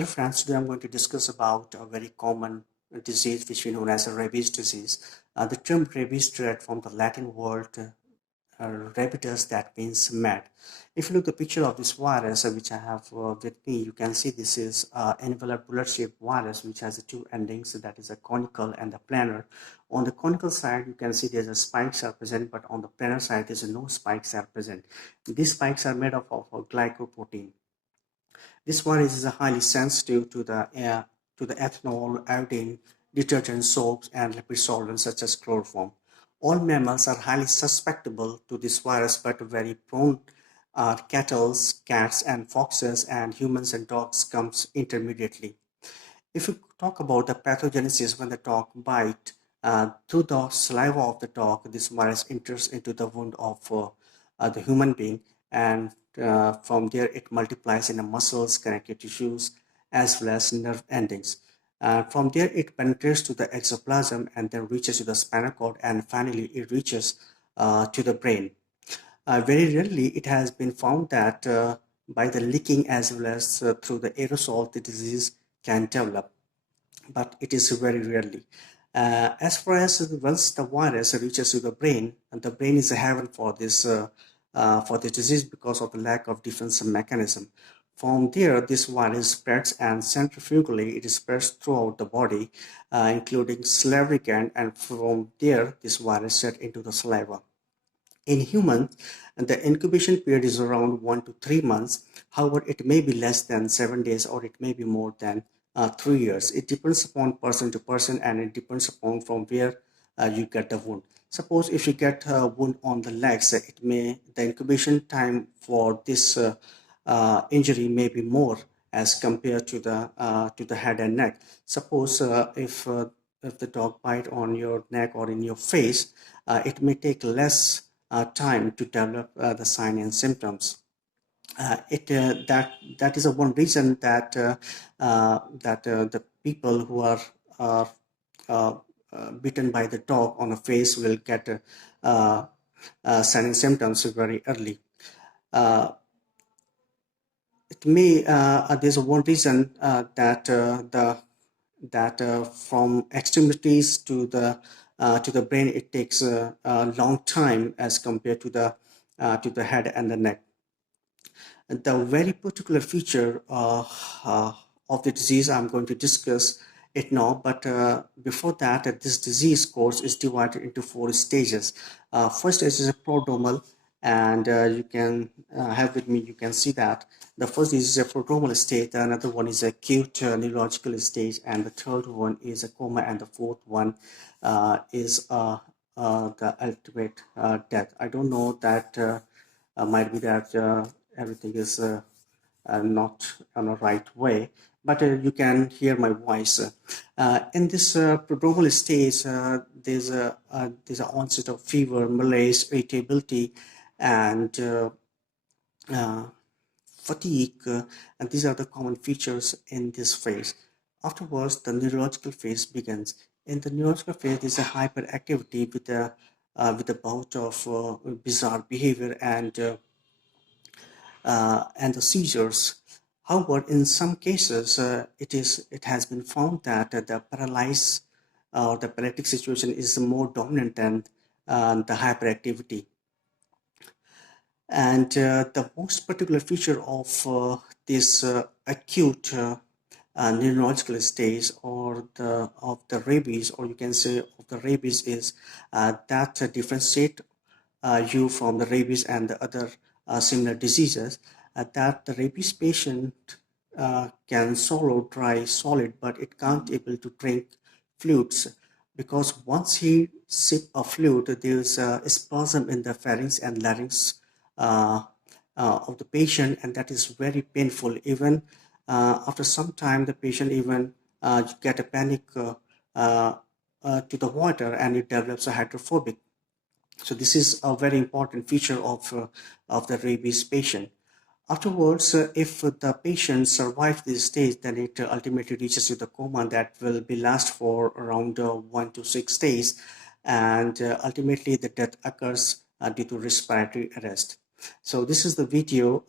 Hello friends, today I'm going to discuss about a very common disease which we know as a rabies disease. The term rabies derived from the Latin word rabitus, that means mad. If you look at the picture of this virus which I have with me, you can see this is envelope bullet-shaped virus which has the two endings, that is a conical and a planar. On the conical side, you can see there's a spikes are present, but on the planar side, there's no spikes are present. These spikes are made up of a glycoprotein. This virus is highly sensitive to the ethanol, iodine, detergent, soaps, and lipid solvents such as chloroform. All mammals are highly susceptible to this virus, but very prone are cattle, cats, and foxes, and humans and dogs comes intermediately. If we talk about the pathogenesis, when the dog bite, through the saliva of the dog, this virus enters into the wound of the human being, and from there it multiplies in the muscles, connective tissues, as well as nerve endings. From there, it penetrates to the exoplasm and then reaches to the spinal cord, and finally it reaches to the brain. Very rarely, it has been found that by the licking as well as through the aerosol, the disease can develop, but it is very rarely. As far as once the virus reaches to the brain, and the brain is a heaven for this disease because of the lack of defense mechanism. From there, this virus spreads, and centrifugally it spreads throughout the body, including salivary gland, and from there, this virus sets into the saliva. In humans, the incubation period is around 1 to 3 months. However, it may be less than 7 days, or it may be more than 3 years. It depends upon person to person, and it depends upon from where you get the wound. Suppose if you get a wound on the legs, the incubation time for this injury may be more as compared to the head and neck. Suppose if the dog bite on your neck or in your face, it may take less time to develop the sign and symptoms. That is one reason that the people who are uh, uh, bitten by the dog on the face will get sign and symptoms very early. It may There's one reason that from extremities to the brain, it takes a long time as compared to the head and the neck. The very particular feature of the disease I'm going to discuss it now, but before that, this disease course is divided into 4 stages. First stage is a prodromal, and you can have with me, you can see that the first is a prodromal state, another one is acute neurological stage, and the third one is a coma, and the fourth one is the ultimate death. I don't know that might be that everything is not on the right way, but you can hear my voice. In this prodromal stage, there's an onset of fever, malaise, irritability, and fatigue, and these are the common features in this phase. Afterwards, the neurological phase begins. In the neurological phase, there's a hyperactivity with a bout of bizarre behavior and the seizures. However, in some cases, it has been found that the paralyzed or the paralytic situation is more dominant than the hyperactivity. And the most particular feature of this acute neurological stage or of the rabies, or you can say of the rabies, is that differentiate you from the rabies and the other similar diseases, that the rabies patient can swallow dry solid, but it can't able to drink fluids, because once he sip a fluid, there's a spasm in the pharynx and larynx uh, of the patient, and that is very painful. Even after some time, the patient even get a panic to the water, and it develops a hydrophobic. So this is a very important feature of the rabies patient. Afterwards, if the patient survives this stage, then it ultimately reaches to the coma that will be last for around 1 to 6 days, and ultimately the death occurs due to respiratory arrest. So this is the video.